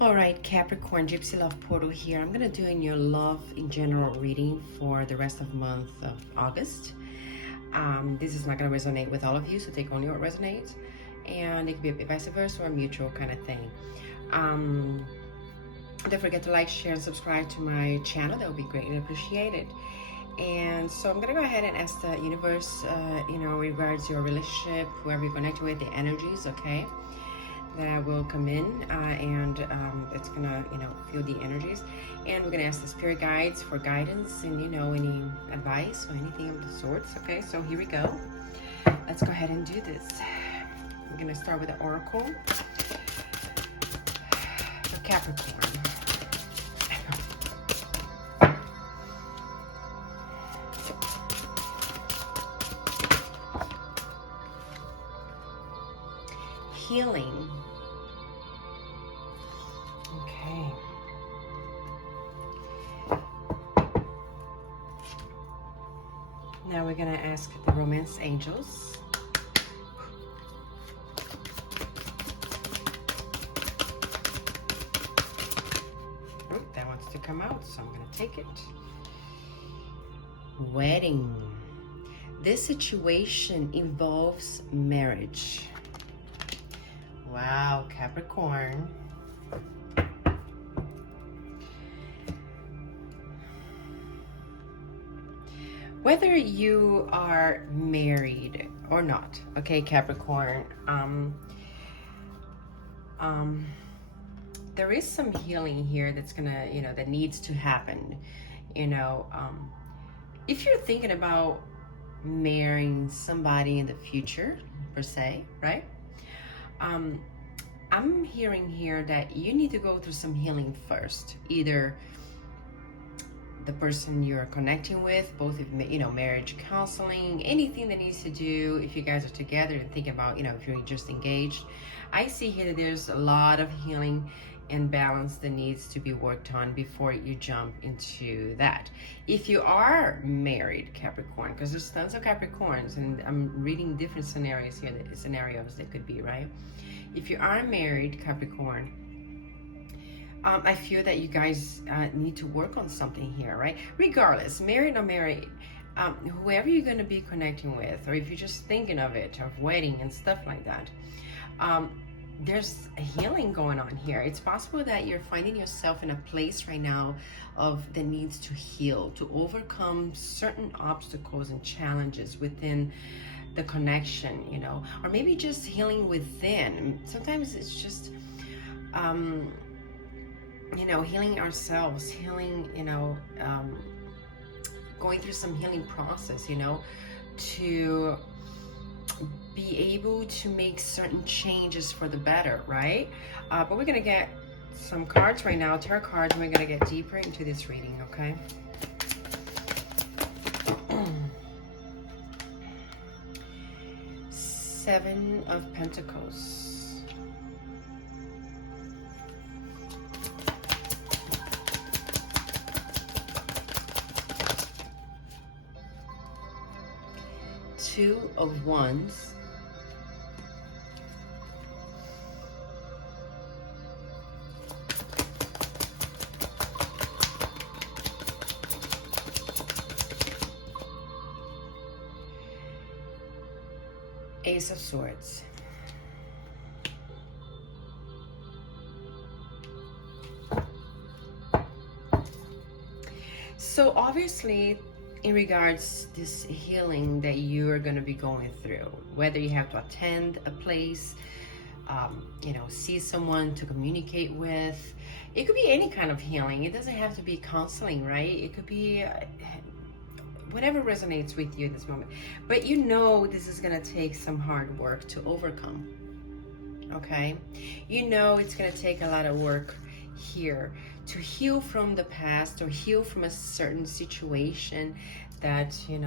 All right, Capricorn, Gypsy Love Portal here. I'm going to do your love in general reading for the rest of the month of August. This is not going to resonate with all of you, so take only what resonates. And it could be a vice versa or a mutual kind of thing. Don't forget to like, share, and subscribe to my channel. That would be greatly appreciated. And so I'm going to go ahead and ask the universe, regards your relationship, whoever you're connected with, the energies, okay? That will come in and it's gonna feel the energies, and we're gonna ask the spirit guides for guidance and any advice or anything of the sorts. Okay, so here we go. Let's go ahead and do this. We're gonna start with the oracle for Capricorn. Healing. Okay. Now we're going to ask the romance angels. Oh, that wants to come out, so I'm going to take it. Wedding. This situation involves marriage. Wow, Capricorn. Whether you are married or not, okay, Capricorn, there is some healing here that's gonna, that needs to happen. If you're thinking about marrying somebody in the future, per se, right? I'm hearing here that you need to go through some healing first. Either the person you're connecting with, both of marriage counseling, anything that needs to do, if you guys are together and thinking about, if you're just engaged. I see here that there's a lot of healing and balance that needs to be worked on before you jump into that. If you are married, Capricorn, because there's tons of Capricorns, and I'm reading different scenarios here, scenarios that could be, right? If you are married, Capricorn, I feel that you guys need to work on something here, right? Regardless, married or married, whoever you're going to be connecting with, or if you're just thinking of it, of wedding and stuff like that, there's a healing going on here. It's possible that you're finding yourself in a place right now that needs to heal, to overcome certain obstacles and challenges within the connection, or maybe just healing within. Sometimes it's just healing ourselves, healing, going through some healing process, to be able to make certain changes for the better, right? But we're gonna get some cards right now, tarot cards, and we're gonna get deeper into this reading, okay? Seven of Pentacles. Two of Wands. Ace of Swords. So obviously, in regards to this healing that you are going to be going through, whether you have to attend a place, see someone to communicate with, it could be any kind of healing. It doesn't have to be counseling, right? It could be whatever resonates with you at this moment. But this is going to take some hard work to overcome, okay? It's going to take a lot of work here to heal from the past, or heal from a certain situation that you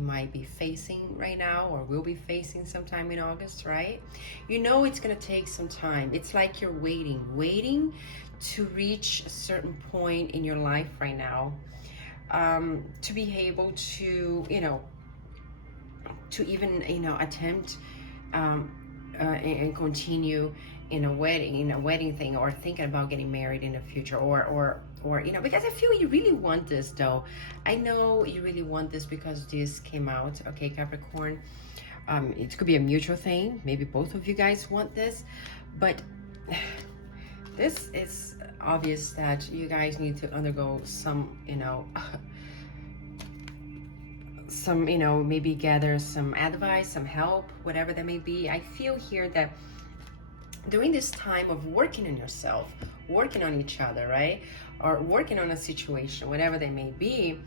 might be facing right now, or will be facing sometime in August, right? It's going to take some time. It's like you're waiting to reach a certain point in your life right now, to be able to to even attempt and continue in a wedding thing, or thinking about getting married in the future, or because I feel you really want this though. I know you really want this because this came out, okay, Capricorn. It could be a mutual thing. Maybe both of you guys want this, but this is obvious that you guys need to undergo some, maybe gather some advice, some help, whatever that may be. I feel here that during this time of working on yourself, working on each other, right? Or working on a situation, whatever they may be,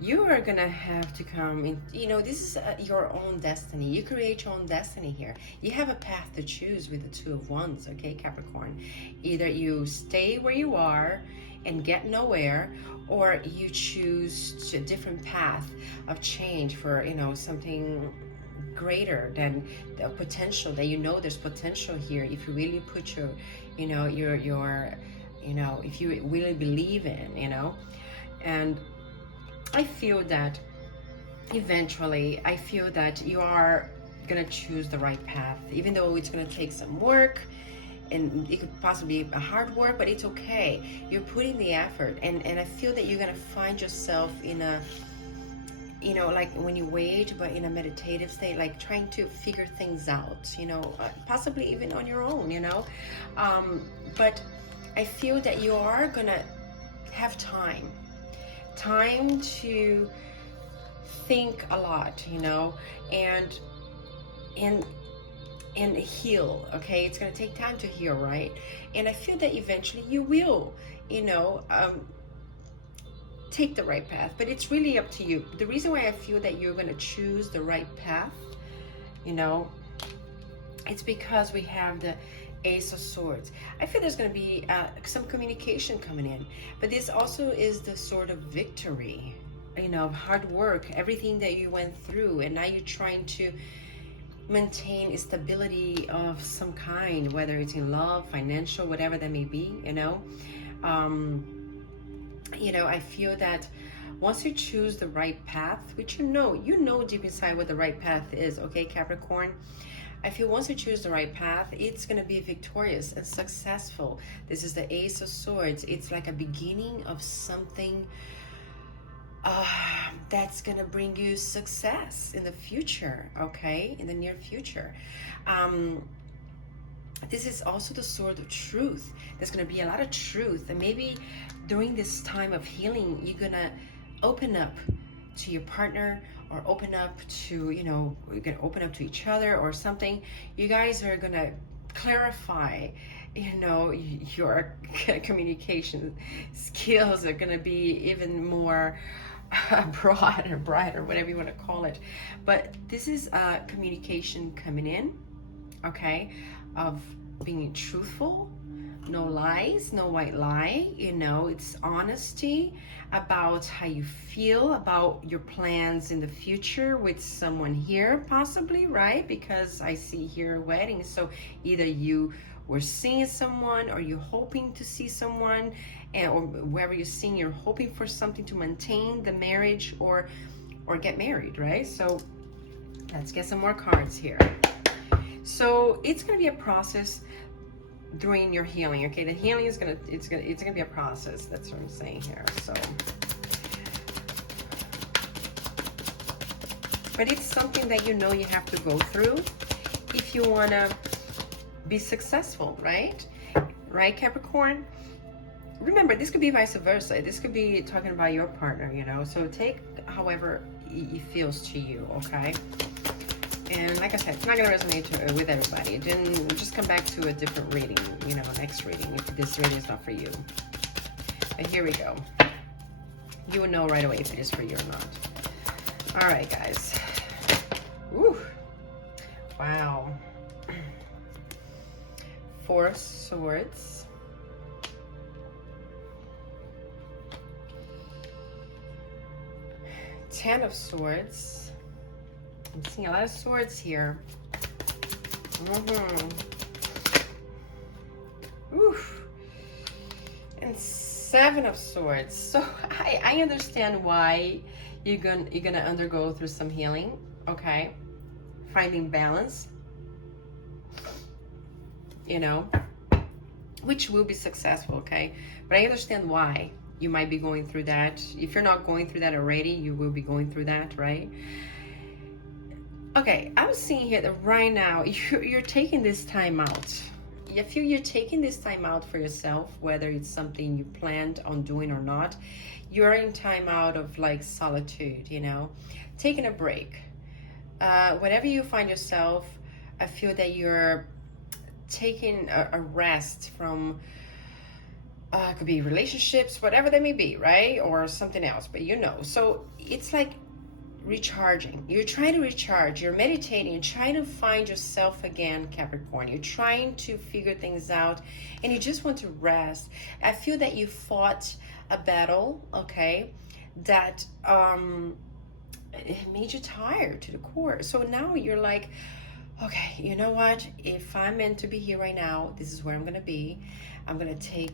you are gonna have to come in, this is your own destiny. You create your own destiny here. You have a path to choose with the Two of Wands, okay, Capricorn? Either you stay where you are and get nowhere, or you choose a different path of change for, something greater than the potential that there's potential here if you really put your if you really believe in, and I feel that eventually, you are gonna choose the right path, even though it's gonna take some work, and it could possibly be a hard work, but it's okay. You're putting the effort, and I feel that you're gonna find yourself in a, like when you wait, but in a meditative state, like trying to figure things out, possibly even on your own, but I feel that you are gonna have time to think a lot, and heal, okay? It's gonna take time to heal, right? And I feel that eventually you will, take the right path, but it's really up to you. The reason why I feel that you're gonna choose the right path, it's because we have the Ace of Swords. I feel there's going to be some communication coming in, but this also is the sort of victory, hard work, everything that you went through, and now you're trying to maintain a stability of some kind, whether it's in love, financial, whatever that may be, I feel that once you choose the right path, which you know deep inside what the right path is, okay, Capricorn? I feel once you choose the right path, it's going to be victorious and successful. This is the Ace of Swords. It's like a beginning of something that's going to bring you success in the future, okay? In the near future. This is also the Sword of Truth. There's going to be a lot of truth. And maybe during this time of healing, you're going to open up to your partner, or open up to, you're gonna open up to each other or something. You guys are gonna clarify, your communication skills are gonna be even more broad or bright, or whatever you want to call it. But this is communication coming in, okay, of being truthful, no lies, no white lie, it's honesty about how you feel about your plans in the future with someone here, possibly, right? Because I see here a wedding, so either you were seeing someone, or you're hoping to see someone, or wherever you're seeing, you're hoping for something to maintain the marriage or get married, right? So let's get some more cards here. So it's going to be a process during your healing, okay? The healing is gonna be a process. That's what I'm saying here. So, but it's something that you have to go through if you want to be successful, right? Right, Capricorn? Remember, this could be vice versa. This could be talking about your partner, so take however it feels to you, okay? And like I said, it's not going to resonate with everybody. Then just come back to a different reading, next reading, if this reading is not for you. But here we go. You will know right away if it is for you or not. All right, guys. Woo. Wow. 4 of Swords. Ten of Swords. I'm seeing a lot of swords here. Oof. And 7 of Swords. So I understand why you're gonna undergo through some healing, okay? Finding balance. you know, which will be successful, okay? But I understand why you might be going through that. If you're not going through that already, you will be going through that, right? Okay, I'm seeing here that right now you're taking this time out. I feel you're taking this time out for yourself, whether it's something you planned on doing or not. You're in time out of like solitude, you know, taking a break. Whenever you find yourself, I feel that you're taking a rest from, it could be relationships, whatever they may be, right? Or something else, but you know. So it's like recharging. You're trying to recharge. You're meditating. You're trying to find yourself again, Capricorn. You're trying to figure things out, and you just want to rest. I feel that you fought a battle, okay, that it made you tired to the core. So now you're like, okay, you know what? If I'm meant to be here right now, this is where I'm gonna be. I'm gonna take,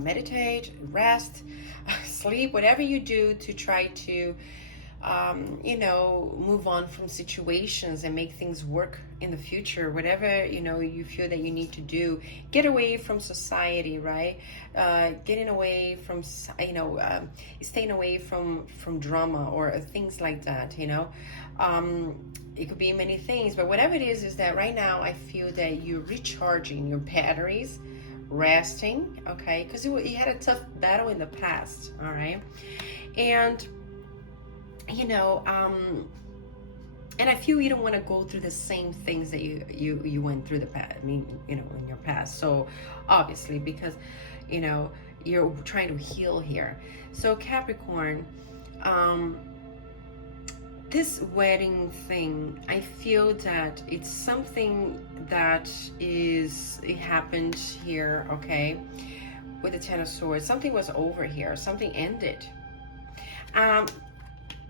meditate, rest, sleep, whatever you do to try to, move on from situations and make things work in the future. Whatever, you feel that you need to do. Get away from society, right? Getting away from, staying away from drama or things like that, It could be many things, but whatever it is that right now I feel that you're recharging your batteries, resting, okay? Because you had a tough battle in the past, all right? And and I feel you don't want to go through the same things that you went through the past. I mean, in your past. So obviously, because you're trying to heal here. So Capricorn, this wedding thing, I feel that it's something that it happened here, okay? With the Ten of Swords, something was over here. Something ended.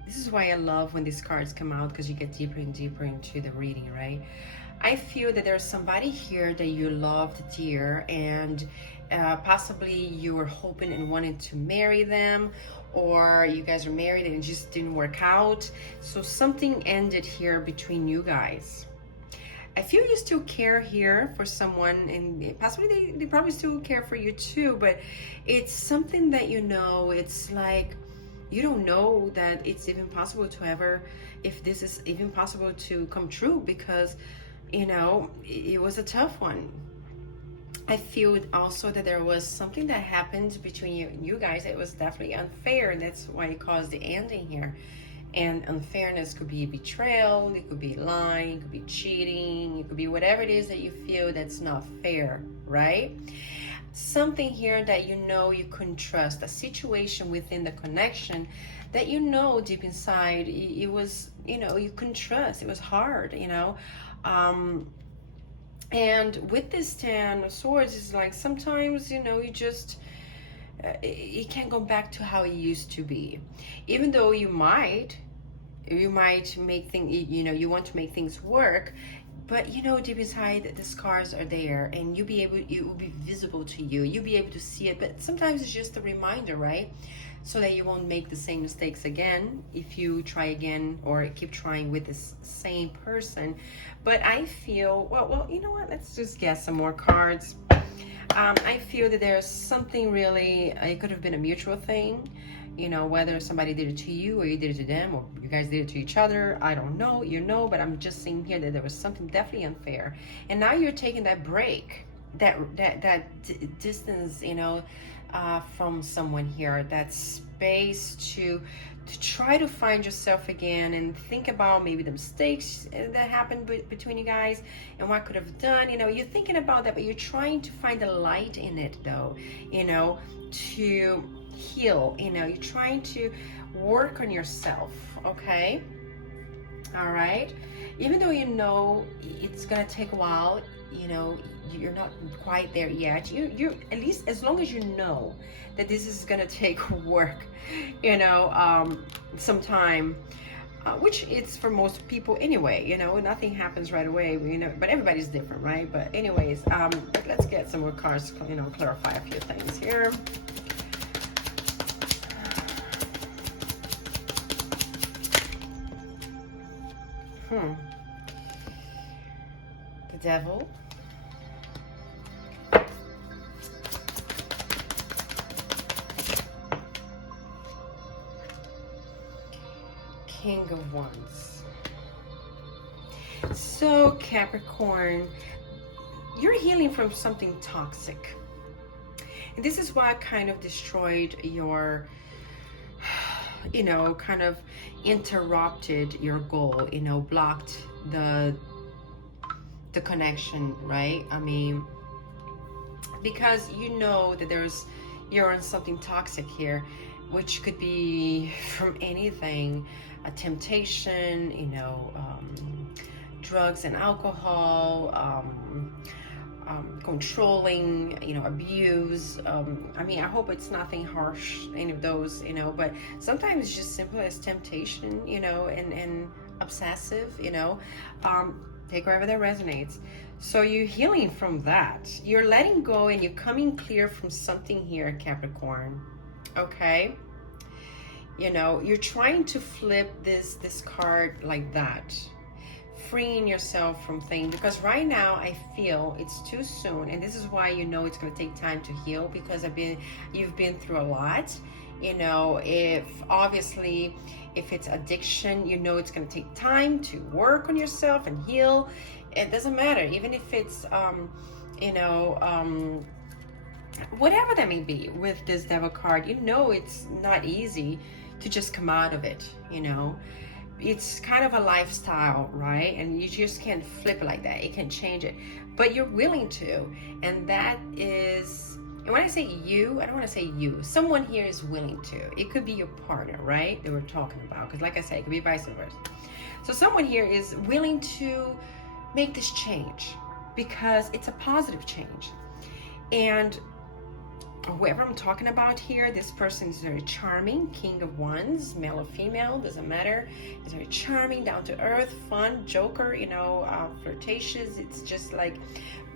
This is why I love when these cards come out, because you get deeper and deeper into the reading, right? I feel that there's somebody here that you loved dear, and possibly you were hoping and wanted to marry them, or you guys are married and it just didn't work out. So something ended here between you guys. I feel you still care here for someone, and possibly they probably still care for you too, but it's something that it's like, you don't know that it's even possible to ever, if this is even possible to come true, because, it was a tough one. I feel also that there was something that happened between you guys. It was definitely unfair, and that's why it caused the ending here. And unfairness could be betrayal, it could be lying, it could be cheating, it could be whatever it is that you feel that's not fair, right? Something here that you couldn't trust, a situation within the connection that deep inside it was, you couldn't trust. It was hard, and with this Ten of Swords, it's like sometimes, you just, it can't go back to how it used to be. Even though you might make things, you want to make things work, but deep inside the scars are there, and it will be visible to you. You'll be able to see it, but sometimes it's just a reminder, right? So that you won't make the same mistakes again if you try again or keep trying with this same person. But I feel, well, you know what? Let's just get some more cards. I feel that there's something really, it could have been a mutual thing, whether somebody did it to you or you did it to them, or you guys did it to each other. I don't know, but I'm just seeing here that there was something definitely unfair. And now you're taking that break, that distance, from someone here, that space to try to find yourself again and think about maybe the mistakes that happened between you guys and what could have done. You're thinking about that, but you're trying to find a light in it, though, to heal. You're trying to work on yourself, okay? All right, even though it's gonna take a while, you're not quite there yet. You at least, as long as you know that this is gonna take work, some time, which it's for most people anyway. Nothing happens right away, but everybody's different, right? But anyways, let's get some more cards, clarify a few things here. Devil, King of Wands. So Capricorn, you're healing from something toxic. And this is what kind of destroyed your, kind of interrupted your goal, blocked the connection, right? I mean, because you know that you're on something toxic here, which could be from anything, a temptation, drugs and alcohol, controlling, abuse. I mean, I hope it's nothing harsh, any of those, but sometimes it's just simple as temptation, and obsessive, take wherever that resonates. So you're healing from that. You're letting go and you're coming clear from something here, Capricorn. Okay? You're trying to flip this card like that. Freeing yourself from things, because right now I feel it's too soon, and this is why it's going to take time to heal, because you've been through a lot. If it's addiction, it's going to take time to work on yourself and heal. It doesn't matter, even if it's whatever that may be with this Devil card. It's not easy to just come out of it. It's kind of a lifestyle, right? And you just can't flip it like that. You can't change it, but you're willing to. And that is, and when I say you, I don't want to say you. Someone here is willing to. It could be your partner, right? That we're talking about. Because like I said, it could be vice versa. So someone here is willing to make this change because it's a positive change. And whoever I'm talking about here, this person is very charming, King of Wands, male or female, doesn't matter. He's very charming, down to earth, fun, joker, flirtatious. It's just like,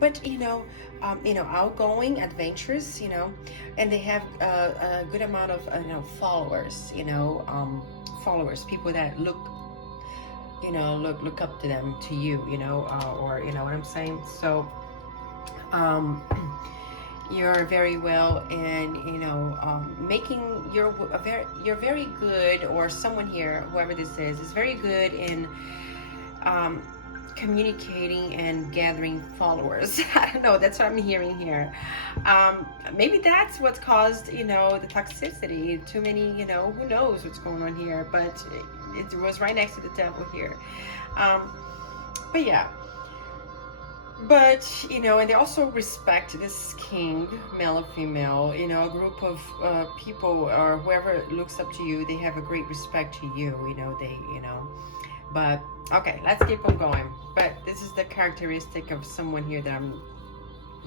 but outgoing, adventurous, and they have a good amount of followers, people that look up to them, to you, or what I'm saying. So, you're very well in making you're very good, or someone here, whoever this is very good in communicating and gathering followers. I don't know, that's what I'm hearing here. Maybe that's what's caused the toxicity. Too many, who knows what's going on here, but it was right next to the Devil here. But yeah. But, and they also respect this king, male or female, a group of people or whoever looks up to you, they have a great respect to you, but okay, let's keep on going. But this is the characteristic of someone here that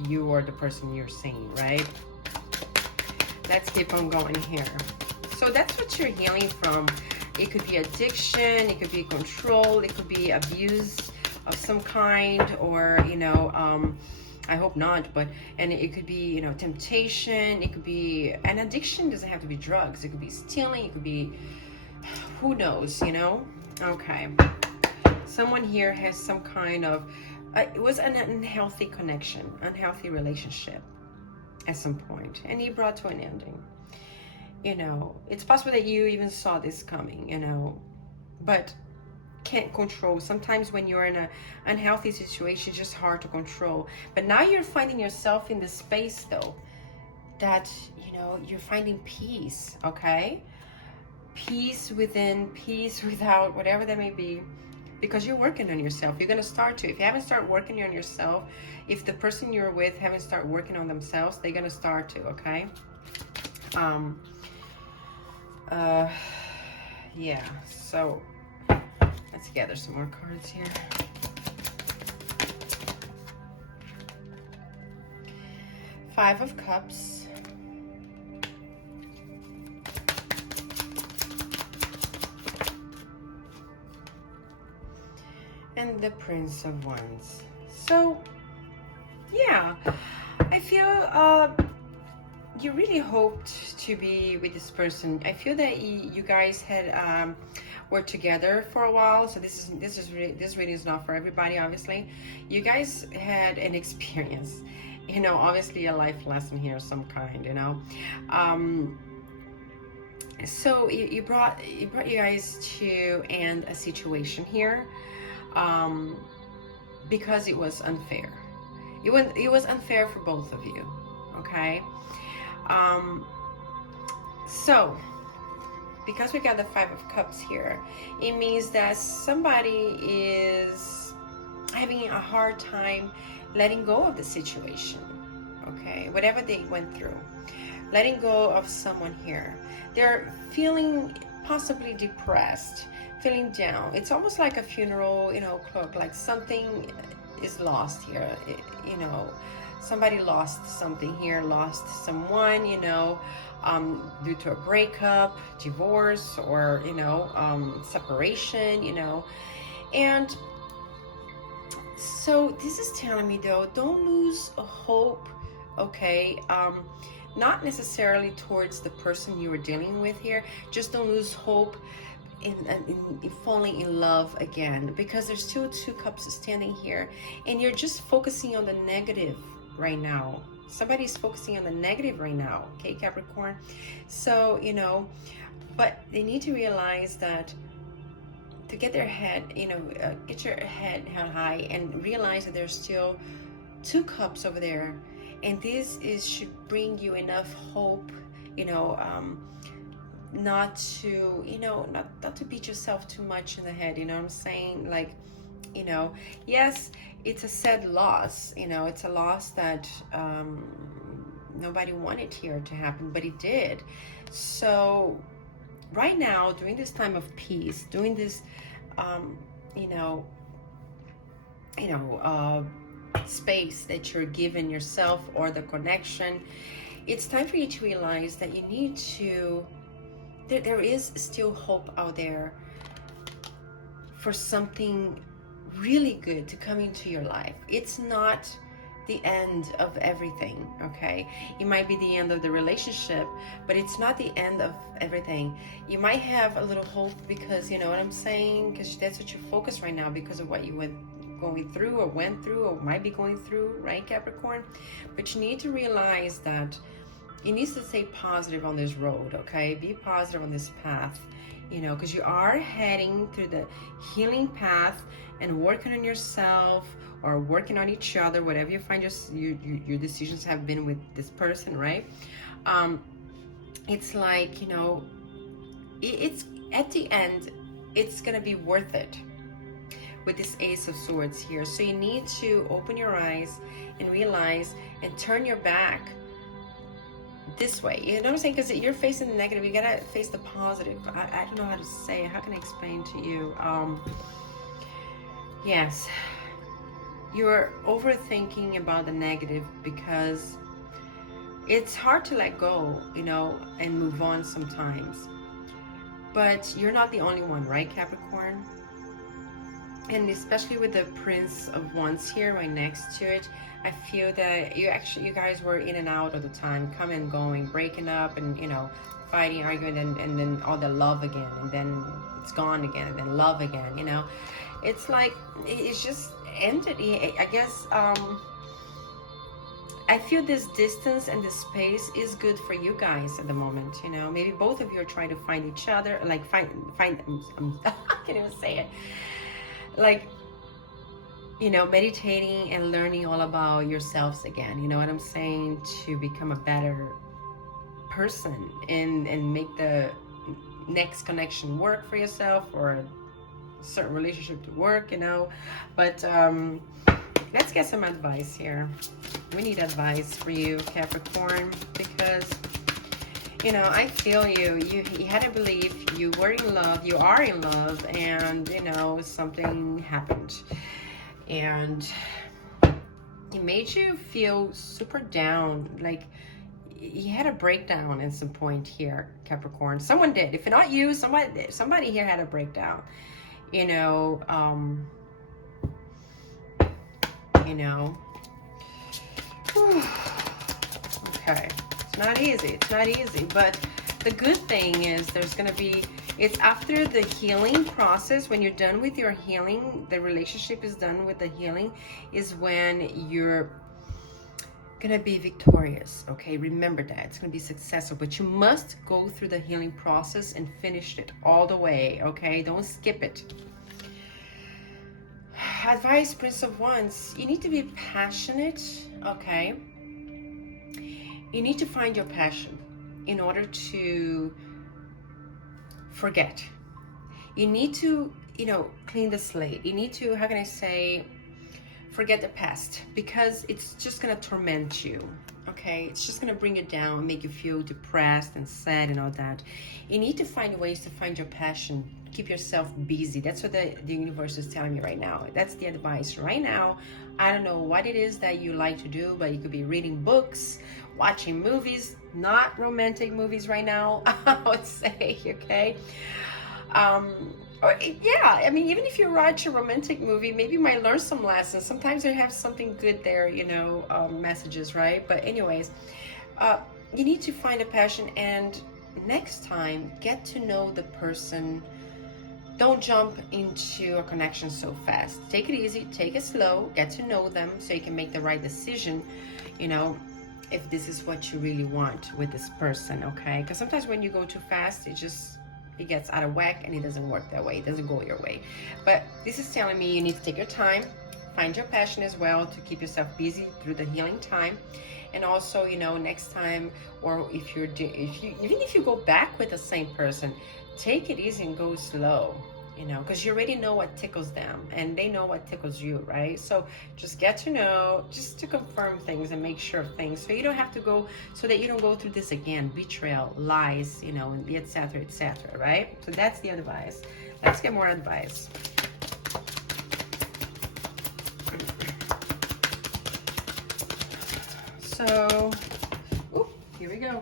you or the person you're seeing, right? Let's keep on going here. So that's what you're healing from. It could be addiction, it could be control, it could be abuse of some kind, or I hope not, and it could be temptation, it could be an addiction. Doesn't have to be drugs, it could be stealing, it could be who knows. Okay, someone here has some kind of it was an unhealthy connection, unhealthy relationship at some point, and he brought to an ending. It's possible that you even saw this coming, but can't control. Sometimes when you're in an unhealthy situation, it's just hard to control. But now you're finding yourself in this space, though, that you're finding peace. Okay, peace within, peace without, whatever that may be, because you're working on yourself. You're gonna start to. If you haven't started working on yourself, if the person you're with haven't started working on themselves, they're gonna start to. Okay. Yeah. So let's gather some more cards here. Five of Cups. And the Prince of Wands. So, yeah, I feel you really hoped to be with this person. I feel that you guys had were together for a while. So this reading is not for everybody, obviously. You guys had an experience, you know, obviously a life lesson here of some kind, you know. So you brought you guys to end a situation here, because it was unfair. It was unfair for both of you, okay? So because we got the Five of Cups here, it means that somebody is having a hard time letting go of the situation, okay? Whatever they went through, letting go of someone here. They're feeling possibly depressed, feeling down. It's almost like a funeral, you know, cloak, like something is lost here, you know. Somebody lost something here, lost someone, you know, due to a breakup, divorce, or, you know, separation, you know. And so this is telling me, though, don't lose hope, okay? Not necessarily towards the person you were dealing with here. Just don't lose hope in falling in love again, because there's still two cups standing here, and you're just focusing on the negative right now. Somebody's focusing on the negative right now, okay, Capricorn? So, you know, but they need to realize that to get their head, you know, get your head held high and realize that there's still two cups over there. And this should bring you enough hope, you know, not to, you know, not to beat yourself too much in the head, you know what I'm saying? Like, you know, yes, it's a sad loss, you know, it's a loss that nobody wanted here to happen, but it did. So right now, during this time of peace, during this, you know, space that you're giving yourself, or the connection, it's time for you to realize that you need to, there is still hope out there for something really good to come into your life. It's not the end of everything, okay? It might be the end of the relationship, but it's not the end of everything. You might have a little hope because, you know what I'm saying, because that's what you're focused right now because of what you went through or went through or might be going through, right, Capricorn? But you need to realize that you need to stay positive on this road, okay? Be positive on this path, you know, because you are heading through the healing path and working on yourself or working on each other, whatever you find your decisions have been with this person, right? It's like, you know, it's at the end, it's gonna be worth it with this Ace of Swords here. So you need to open your eyes and realize and turn your back this way. You know what I'm saying? Because you're facing the negative, you gotta face the positive. I don't know how to say it. How can I explain to you? Yes, you're overthinking about the negative because it's hard to let go, you know, and move on sometimes. But you're not the only one, right, Capricorn? And especially with the Prince of Wands here right next to it, I feel that you guys were in and out of the time, coming and going, breaking up, and, you know, fighting, arguing, and then all the love again, and then it's gone again, and then love again, you know. It's like, it's just ended. I guess, I feel this distance and this space is good for you guys at the moment, you know. Maybe both of you are trying to find each other, like find I can't even say it. Like, you know, meditating and learning all about yourselves again, you know what I'm saying, to become a better person and make the next connection work for yourself, or a certain relationship to work, you know. But let's get some advice here. We need advice for you, Capricorn, because, you know, I feel you had to believe you were in love, you are in love, and, you know, something happened. And it made you feel super down, like you had a breakdown at some point here, Capricorn. Someone did. If not you, somebody here had a breakdown, you know. You know. Okay. It's not easy, but the good thing is there's going to be, It's after the healing process, when you're done with your healing, the relationship is done with the healing, is when you're gonna be victorious. Okay, remember that it's gonna be successful, but you must go through the healing process and finish it all the way. Okay, don't skip it. Advice, Prince of Wands, you need to be passionate. Okay, you need to find your passion in order to forget. You need to, clean the slate. You need to, how can I say, forget the past, because it's just gonna torment you. Okay, it's just gonna bring you down, make you feel depressed and sad and all that. You need to find ways to find your passion. Keep yourself busy. That's what the universe is telling me right now. That's the advice right now. I don't know what it is that you like to do, but you could be reading books, watching movies, not romantic movies right now, I would say. Okay, or, yeah, I mean, even if you watch a romantic movie, maybe you might learn some lessons. Sometimes they have something good there, messages, right? But anyways, you need to find a passion, and next time, get to know the person. Don't jump into a connection so fast. Take it easy, take it slow, get to know them so you can make the right decision, if this is what you really want with this person, okay? Because sometimes when you go too fast, it gets out of whack and it doesn't work that way. It doesn't go your way. But this is telling me you need to take your time, find your passion as well to keep yourself busy through the healing time. And also, next time, or even if you go back with the same person, take it easy and go slow, because you already know what tickles them and they know what tickles you, right? So just get to know, just to confirm things and make sure of things, so you don't have to go, so that you don't go through this again, betrayal, lies, and etc., right? So that's the advice. Let's get more advice. So, here we go.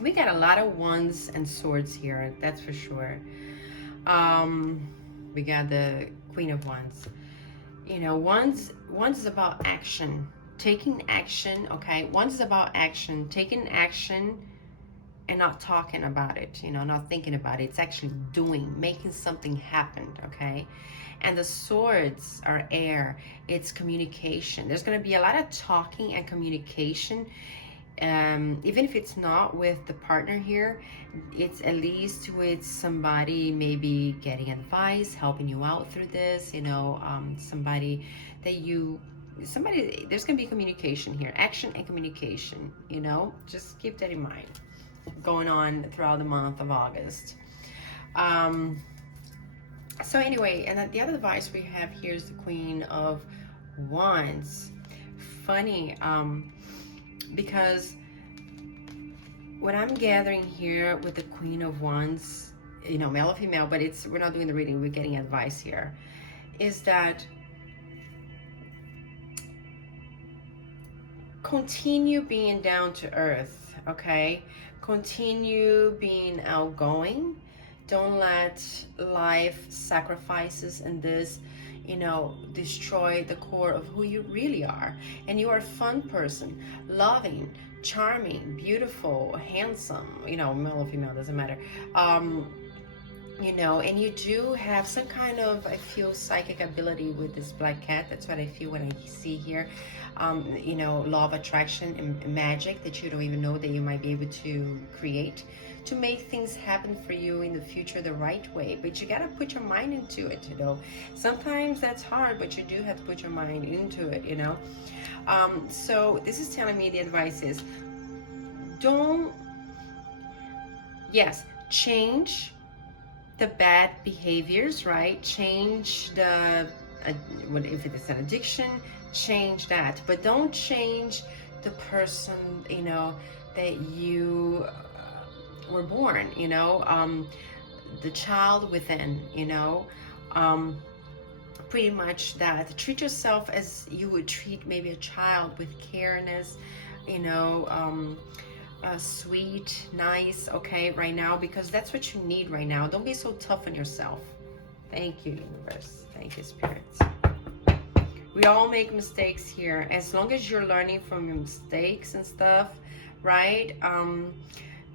We got a lot of wands and swords here, that's for sure. We got the Queen of Wands. Wands is about action, taking action, okay? Wands is about action, taking action, and not talking about it, not thinking about it. It's actually doing, making something happen, okay? And the swords are air. It's communication. There's going to be a lot of talking and communication. Even if it's not with the partner here, it's at least with somebody, maybe getting advice, helping you out through this, somebody there's going to be communication here, action and communication, just keep that in mind going on throughout the month of August. So anyway, and the other advice we have here is the Queen of Wands. Funny, because what I'm gathering here with the Queen of Wands, male or female, but we're not doing the reading, we're getting advice here, is that continue being down to earth, okay? Continue being outgoing. Don't let life sacrifices and this, destroy the core of who you really are. And you are a fun person, loving, charming, beautiful, handsome, male or female, doesn't matter. And you do have some kind of, I feel, psychic ability with this black cat. That's what I feel when I see here. Law of attraction and magic that you don't even know that you might be able to create to make things happen for you in the future the right way. But you got to put your mind into it, Sometimes that's hard, but you do have to put your mind into it, So this is telling me the advice is, change the bad behaviors, right? Change if it is an addiction, change that, but don't change the person, that you were born, the child within, pretty much that. Treat yourself as you would treat maybe a child, with careness, sweet, nice, okay, right now, because that's what you need right now. Don't be so tough on yourself. Thank you, universe. Thank you, spirits. We all make mistakes here. As long as you're learning from your mistakes and stuff, right?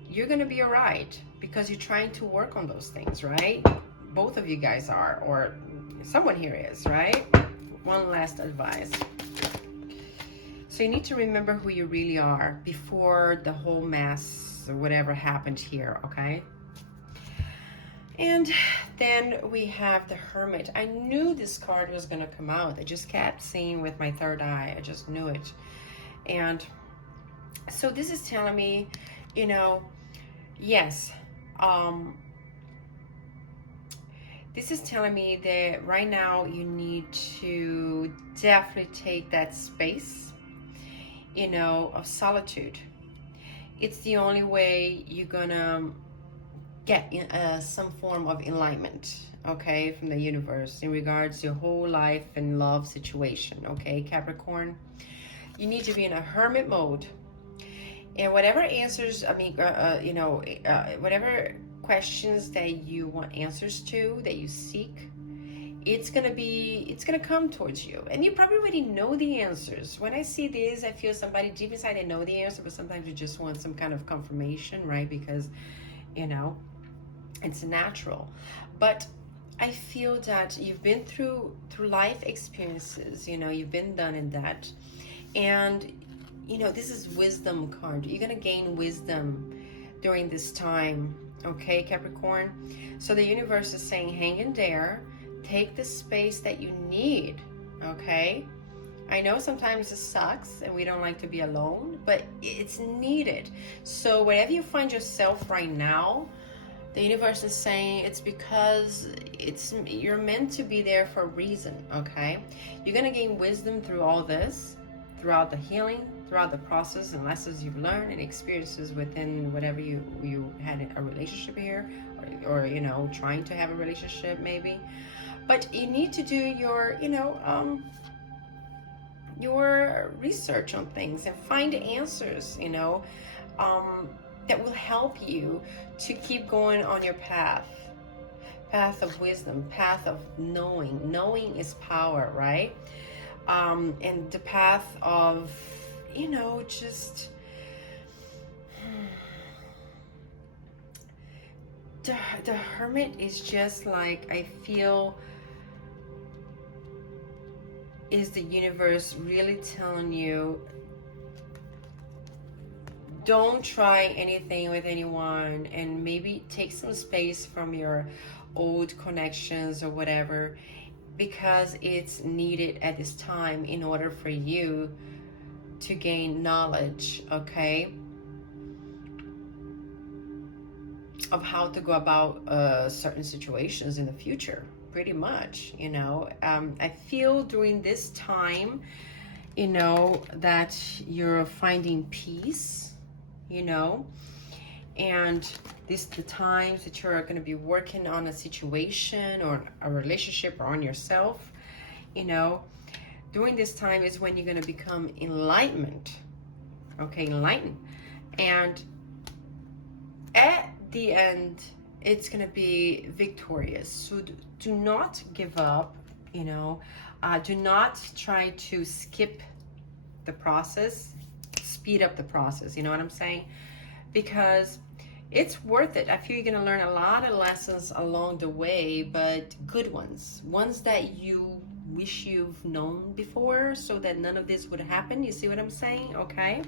You're gonna be all right because you're trying to work on those things, right? Both of you guys are, or someone here is, right? One last advice. So you need to remember who you really are before the whole mess or whatever happened here, okay? And then we have the Hermit. I knew this card was gonna come out. I just kept seeing with my third eye. I just knew it. And so this is telling me, you know, yes, this is telling me that right now you need to definitely take that space, you know, of solitude. It's the only way you're gonna get in, some form of enlightenment, okay, from the universe in regards to your whole life and love situation, okay, Capricorn. You need to be in a hermit mode. And whatever answers, I mean, you know, whatever questions that you want answers to, that you seek, it's gonna come towards you. And you probably already know the answers. When I see this, I feel somebody deep inside, they know the answer, but sometimes you just want some kind of confirmation, right? Because, you know, it's natural. But I feel that you've been through life experiences, you know, you've been done in that. And you know, this is wisdom card. You're gonna gain wisdom during this time, okay, Capricorn? So the universe is saying, hang in there, take the space that you need, okay? I know sometimes it sucks and we don't like to be alone, but it's needed. So wherever you find yourself right now, the universe is saying it's because you're meant to be there for a reason, okay? You're gonna gain wisdom through all this, throughout the healing, throughout the process and lessons you've learned and experiences within whatever you had a relationship here, or you know, trying to have a relationship maybe. But you need to do your, you know, your research on things and find answers, you know, that will help you to keep going on your path of wisdom, path of knowing. Knowing is power, right? And the path of, you know, just the Hermit is just like, I feel, is the universe really telling you, don't try anything with anyone, and maybe take some space from your old connections or whatever, because it's needed at this time in order for you to gain knowledge, okay, of how to go about certain situations in the future, pretty much, you know. I feel during this time, you know, that you're finding peace, you know, and this the times that you're going to be working on a situation or a relationship or on yourself, you know. During this time is when you're going to become enlightened, okay, enlightened. And at the end, it's going to be victorious. So do not give up, you know. Do not try to skip the process, speed up the process, you know what I'm saying? Because it's worth it. I feel you're going to learn a lot of lessons along the way, but good ones that you wish you've known before, so that none of this would happen. You see what I'm saying? Okay.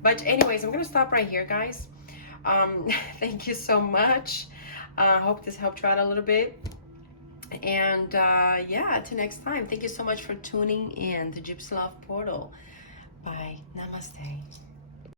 But anyways, I'm gonna stop right here, guys. Thank you so much. I hope this helped you out a little bit. And yeah, till next time. Thank you so much for tuning in to Gypsy Love Portal. Bye. Namaste.